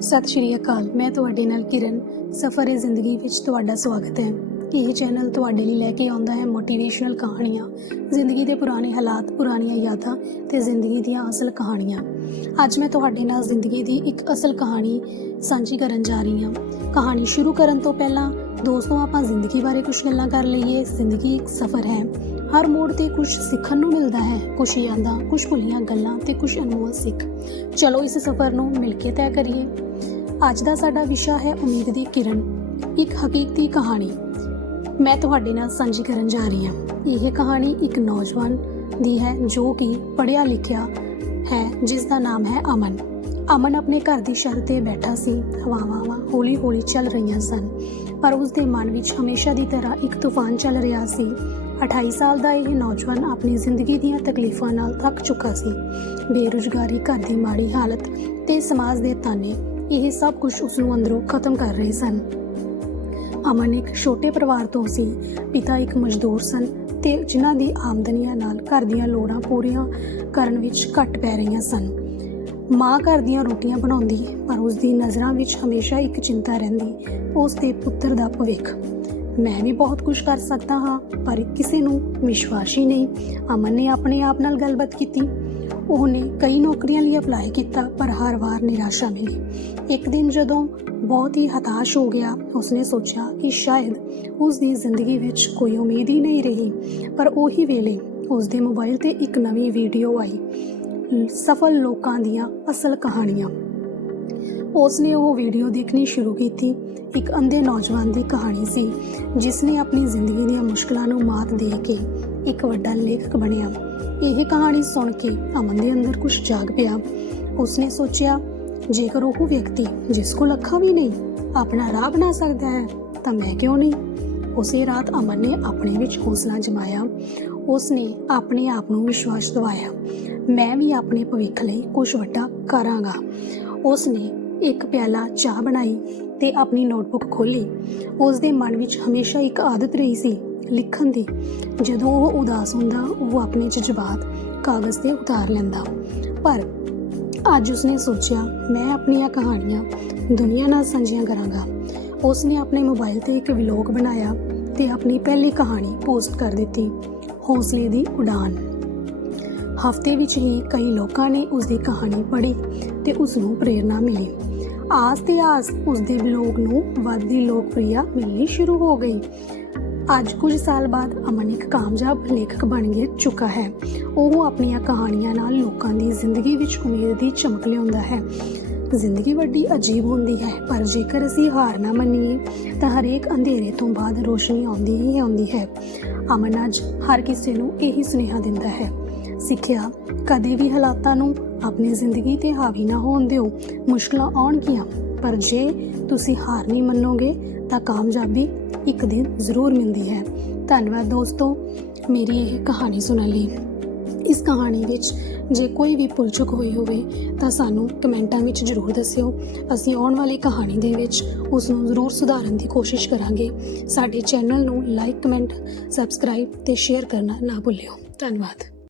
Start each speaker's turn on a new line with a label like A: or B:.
A: ਸਤਿ ਸ਼੍ਰੀ ਅਕਾਲ, ਮੈਂ ਤੁਹਾਡੇ ਨਾਲ ਕਿਰਨ, ਸਫਰ ਹੈ ਜ਼ਿੰਦਗੀ ਵਿੱਚ ਤੁਹਾਡਾ ਸਵਾਗਤ ਹੈ। ਇਹ ਚੈਨਲ ਤੁਹਾਡੇ ਲਈ ਲੈ ਕੇ ਆਉਂਦਾ ਹੈ ਮੋਟੀਵੇਸ਼ਨਲ ਕਹਾਣੀਆਂ, ਜ਼ਿੰਦਗੀ ਦੇ ਪੁਰਾਣੇ ਹਾਲਾਤ, ਪੁਰਾਣੀਆਂ ਯਾਦਾਂ ਤੇ ਜ਼ਿੰਦਗੀ ਦੀਆਂ ਅਸਲ ਕਹਾਣੀਆਂ। ਅੱਜ ਮੈਂ ਤੁਹਾਡੇ ਨਾਲ ਜ਼ਿੰਦਗੀ ਦੀ ਇੱਕ ਅਸਲ ਕਹਾਣੀ ਸਾਂਝੀ ਕਰਨ ਜਾ ਰਹੀ ਹਾਂ। ਕਹਾਣੀ ਸ਼ੁਰੂ ਕਰਨ ਤੋਂ ਪਹਿਲਾਂ, ਦੋਸਤੋ, ਆਪਾਂ ਜ਼ਿੰਦਗੀ ਬਾਰੇ ਕੁਝ ਗੱਲਾਂ ਕਰ ਲਈਏ। ਜ਼ਿੰਦਗੀ ਇੱਕ ਸਫ਼ਰ ਹੈ। ਹਰ ਮੋੜ ਤੇ ਕੁਝ ਸਿੱਖਣ ਨੂੰ ਮਿਲਦਾ ਹੈ, ਕੁਝ ਯਾਦਾਂ, ਕੁਝ ਭੁੱਲੀਆਂ ਗੱਲਾਂ ਤੇ ਕੁਝ ਅਨਮੋਲ ਸਿੱਖ। ਚਲੋ, ਇਸ ਸਫ਼ਰ ਨੂੰ ਮਿਲ ਕੇ ਤੈਅ ਕਰੀਏ। ਅੱਜ ਦਾ ਸਾਡਾ ਵਿਸ਼ਾ ਹੈ ਉਮੀਦ ਦੀ ਕਿਰਨ, ਇੱਕ ਹਕੀਕਤੀ ਕਹਾਣੀ। ਮੈਂ ਤੁਹਾਡੇ ਨਾਲ ਸਾਂਝੀ ਕਰਨ ਜਾ ਰਹੀ ਹਾਂ। ਇਹ ਕਹਾਣੀ ਇੱਕ ਨੌਜਵਾਨ ਦੀ ਹੈ ਜੋ ਕਿ ਪੜ੍ਹਿਆ ਲਿਖਿਆ ਹੈ, ਜਿਸ ਦਾ ਨਾਮ ਹੈ ਅਮਨ। ਅਮਨ ਆਪਣੇ ਘਰ ਦੀ ਛੱਤ ਤੇ ਬੈਠਾ ਸੀ। ਹਵਾਵਾਂ ਹੌਲੀ-ਹੌਲੀ ਚੱਲ ਰਹੀਆਂ ਸਨ, ਪਰ ਉਸ ਦੇ ਮਨ ਵਿੱਚ ਹਮੇਸ਼ਾ ਦੀ ਤਰ੍ਹਾਂ ਇੱਕ ਤੂਫਾਨ ਚੱਲ ਰਿਹਾ ਸੀ। 28 ਸਾਲ ਦਾ ਇਹ ਨੌਜਵਾਨ ਆਪਣੀ ਜ਼ਿੰਦਗੀ ਦੀਆਂ ਤਕਲੀਫਾਂ ਨਾਲ ਥੱਕ ਚੁੱਕਾ ਸੀ। ਬੇਰੁਜ਼ਗਾਰੀ ਘਰ ਦੀ ਮਾੜੀ ਹਾਲਤ ਤੇ ਸਮਾਜ ਦੇ ਤਾਨੇ ਇਹ ਸਭ ਕੁਝ ਉਸ ਨੂੰ ਅੰਦਰੋਂ ਖਤਮ ਕਰ ਰਹੇ ਸਨ। ਅਮਨ ਇੱਕ ਛੋਟੇ ਪਰਿਵਾਰ ਤੋਂ ਸੀ। ਪਿਤਾ ਇੱਕ ਮਜ਼ਦੂਰ ਸਨ ਤੇ ਜਿਨ੍ਹਾਂ ਦੀ ਆਮਦਨੀਆਂ ਨਾਲ ਘਰ ਦੀਆਂ ਲੋੜਾਂ ਪੂਰੀਆਂ ਕਰਨ ਵਿੱਚ ਘੱਟ ਪੈ ਰਹੀਆਂ ਸਨ। ਮਾਂ ਘਰ ਦੀਆਂ ਰੋਟੀਆਂ ਬਣਾਉਂਦੀ, ਪਰ ਉਸ ਦੀ ਨਜ਼ਰਾਂ ਵਿੱਚ ਹਮੇਸ਼ਾ ਇੱਕ ਚਿੰਤਾ ਰਹਿੰਦੀ, ਉਸ ਦੇ ਪੁੱਤਰ ਦਾ ਭਵਿੱਖ। ਮੈਂ ਵੀ ਬਹੁਤ ਕੁਝ ਕਰ ਸਕਦਾ ਹਾਂ, ਪਰ ਕਿਸੇ ਨੂੰ ਵਿਸ਼ਵਾਸ ਹੀ ਨਹੀਂ। ਅਮਨ ਨੇ ਆਪਣੇ ਆਪ ਨਾਲ ਗੱਲਬਾਤ ਕੀਤੀ। ਉਹਨੇ ਕਈ ਨੌਕਰੀਆਂ ਲਈ ਅਪਲਾਈ ਕੀਤਾ, ਪਰ ਹਰ ਵਾਰ ਨਿਰਾਸ਼ਾ ਮਿਲੀ। ਇੱਕ ਦਿਨ ਜਦੋਂ ਬਹੁਤ ਹੀ ਹਤਾਸ਼ ਹੋ ਗਿਆ, ਉਸਨੇ ਸੋਚਿਆ ਕਿ ਸ਼ਾਇਦ ਉਸ ਦੀ ਜ਼ਿੰਦਗੀ ਵਿੱਚ ਕੋਈ ਉਮੀਦ ਹੀ ਨਹੀਂ ਰਹੀ। ਪਰ ਉਹੀ ਵੇਲੇ ਉਸ ਦੇ ਮੋਬਾਈਲ ਤੇ ਇੱਕ ਨਵੀਂ ਵੀਡੀਓ ਆਈ, ਸਫਲ ਲੋਕਾਂ ਦੀਆਂ ਅਸਲ ਕਹਾਣੀਆਂ। ਉਸਨੇ ਉਹ ਵੀਡੀਓ ਦੇਖਣੀ ਸ਼ੁਰੂ ਕੀਤੀ। ਇੱਕ ਅੰਧੇ ਨੌਜਵਾਨ ਦੀ ਕਹਾਣੀ ਸੀ ਜਿਸ ਨੇ ਆਪਣੀ ਜ਼ਿੰਦਗੀ ਦੀਆਂ ਮੁਸ਼ਕਲਾਂ ਨੂੰ ਮਾਤ ਦੇ ਕੇ ਇੱਕ ਵੱਡਾ ਲੇਖਕ ਬਣਿਆ। ਇਹ ਕਹਾਣੀ ਸੁਣ ਕੇ ਅਮਨ ਦੇ ਅੰਦਰ ਕੁਝ ਜਾਗ ਪਿਆ। ਉਸਨੇ ਸੋਚਿਆ, ਜੇਕਰ ਉਹ ਵਿਅਕਤੀ ਜਿਸ ਕੋਲ ਅੱਖਾਂ ਵੀ ਨਹੀਂ, ਆਪਣਾ ਰਾਹ ਬਣਾ ਸਕਦਾ ਹੈ, ਤਾਂ ਮੈਂ ਕਿਉਂ ਨਹੀਂ? ਉਸੇ ਰਾਤ ਅਮਨ ਨੇ ਆਪਣੇ ਵਿੱਚ ਹੌਸਲਾ ਜਮਾਇਆ। ਉਸਨੇ ਆਪਣੇ ਆਪ ਨੂੰ ਵਿਸ਼ਵਾਸ ਦਿਵਾਇਆ। ਮੈਂ ਵੀ ਆਪਣੇ ਭਵਿੱਖ ਲਈ ਕੁਝ ਵੱਡਾ ਕਰਾਂਗਾ। ਉਸਨੇ ਇੱਕ ਪਿਆਲਾ ਚਾਹ ਬਣਾਈ ਤੇ ਆਪਣੀ ਨੋਟਬੁੱਕ ਖੋਲੀ ਉਸ ਦੇ ਮਨ ਵਿੱਚ ਹਮੇਸ਼ਾ ਇੱਕ ਆਦਤ ਰਹੀ ਸੀ ਲਿਖਣ ਦੀ। ਜਦੋਂ ਉਹ ਉਦਾਸ ਹੁੰਦਾ, ਉਹ ਆਪਣੇ ਜਜ਼ਬਾਤ ਕਾਗਜ਼ ਤੇ ਉਤਾਰ ਲੈਂਦਾ। ਪਰ ਅੱਜ ਉਸਨੇ ਸੋਚਿਆ, ਮੈਂ ਆਪਣੀਆਂ ਕਹਾਣੀਆਂ ਦੁਨੀਆ ਨਾਲ ਸਾਂਝੀਆਂ ਕਰਾਂਗਾ। ਉਸਨੇ ਆਪਣੇ ਮੋਬਾਈਲ ਤੇ ਇੱਕ ਵਲੌਗ ਬਣਾਇਆ ਤੇ ਆਪਣੀ ਪਹਿਲੀ ਕਹਾਣੀ ਪੋਸਟ ਕਰ ਦਿੱਤੀ, ਹੌਸਲੇ ਦੀ ਉਡਾਨ। ਹਫ਼ਤੇ ਵਿੱਚ ਹੀ ਕਈ ਲੋਕਾਂ ਨੇ ਉਸ ਦੀ ਕਹਾਣੀ ਪੜ੍ਹੀ ਤੇ ਉਸ ਨੂੰ ਪ੍ਰੇਰਣਾ ਮਿਲੀ। ਆਸ ਤੇ ਆਸ ਉਸ ਦੇ ਬਲੌਗ ਨੂੰ ਵੱਧਦੀ ਲੋਕਪ੍ਰਿਯਤਾ ਮਿਲਣੀ ਸ਼ੁਰੂ ਹੋ ਗਈ। ਅੱਜ ਕੁਝ ਸਾਲ ਬਾਅਦ ਅਮਨ ਇੱਕ ਕਾਮਯਾਬ ਲੇਖਕ ਬਣ ਗਿਆ ਚੁੱਕਾ ਹੈ। ਉਹ ਆਪਣੀਆਂ ਕਹਾਣੀਆਂ ਨਾਲ ਲੋਕਾਂ ਦੀ ਜ਼ਿੰਦਗੀ ਵਿੱਚ ਉਮੀਦ ਦੀ ਚਮਕ ਲਿਆਉਂਦਾ ਹੈ। ਜ਼ਿੰਦਗੀ ਵੱਡੀ ਅਜੀਬ ਹੁੰਦੀ ਹੈ, ਪਰ ਜੇਕਰ ਅਸੀਂ ਹਾਰ ਨਾ ਮੰਨੀਏ, ਤਾਂ ਹਰੇਕ ਅੰਧੇਰੇ ਤੋਂ ਬਾਅਦ ਰੋਸ਼ਨੀ ਆਉਂਦੀ ਹੀ ਆਉਂਦੀ ਹੈ। ਅਮਨ ਅੱਜ ਹਰ ਕਿਸੇ ਨੂੰ ਇਹੀ ਸੁਨੇਹਾ ਦਿੰਦਾ ਹੈ। ਸਿੱਖਿਆ। ਕਦੇ ਵੀ ਹਾਲਾਤਾਂ ਨੂੰ ਆਪਣੀ ਜ਼ਿੰਦਗੀ ਤੇ ਹਾਵੀ ਨਾ ਹੋਣ ਦਿਓ। ਮੁਸ਼ਕਲਾਂ ਆਉਣਗੀਆਂ ਪਰ ਜੇ ਤੁਸੀਂ ਹਾਰ ਨਹੀਂ ਮੰਨੋਗੇ, ਤਾਂ ਕਾਮਯਾਬੀ ਇੱਕ ਦਿਨ ਜ਼ਰੂਰ ਮਿਲਦੀ ਹੈ। ਧੰਨਵਾਦ ਦੋਸਤੋ, ਮੇਰੀ ਇਹ ਕਹਾਣੀ ਸੁਣਨ ਲਈ। ਇਸ ਕਹਾਣੀ ਵਿੱਚ ਜੇ ਕੋਈ ਵੀ ਭੁੱਲ ਚੁੱਕ ਹੋਈ ਹੋਵੇ, ਤਾਂ ਸਾਨੂੰ ਕਮੈਂਟਾਂ ਵਿੱਚ ਜ਼ਰੂਰ ਦੱਸਿਓ। ਅਸੀਂ ਆਉਣ ਵਾਲੀ ਕਹਾਣੀ ਦੇ ਵਿੱਚ ਉਸ ਨੂੰ ਜ਼ਰੂਰ ਸੁਧਾਰਨ ਦੀ ਕੋਸ਼ਿਸ਼ ਕਰਾਂਗੇ। ਸਾਡੇ ਚੈਨਲ ਨੂੰ ਲਾਈਕ ਕਮੈਂਟ ਸਬਸਕ੍ਰਾਈਬ ਤੇ ਸ਼ੇਅਰ ਕਰਨਾ ਨਾ ਭੁੱਲਿਓ। ਧੰਨਵਾਦ।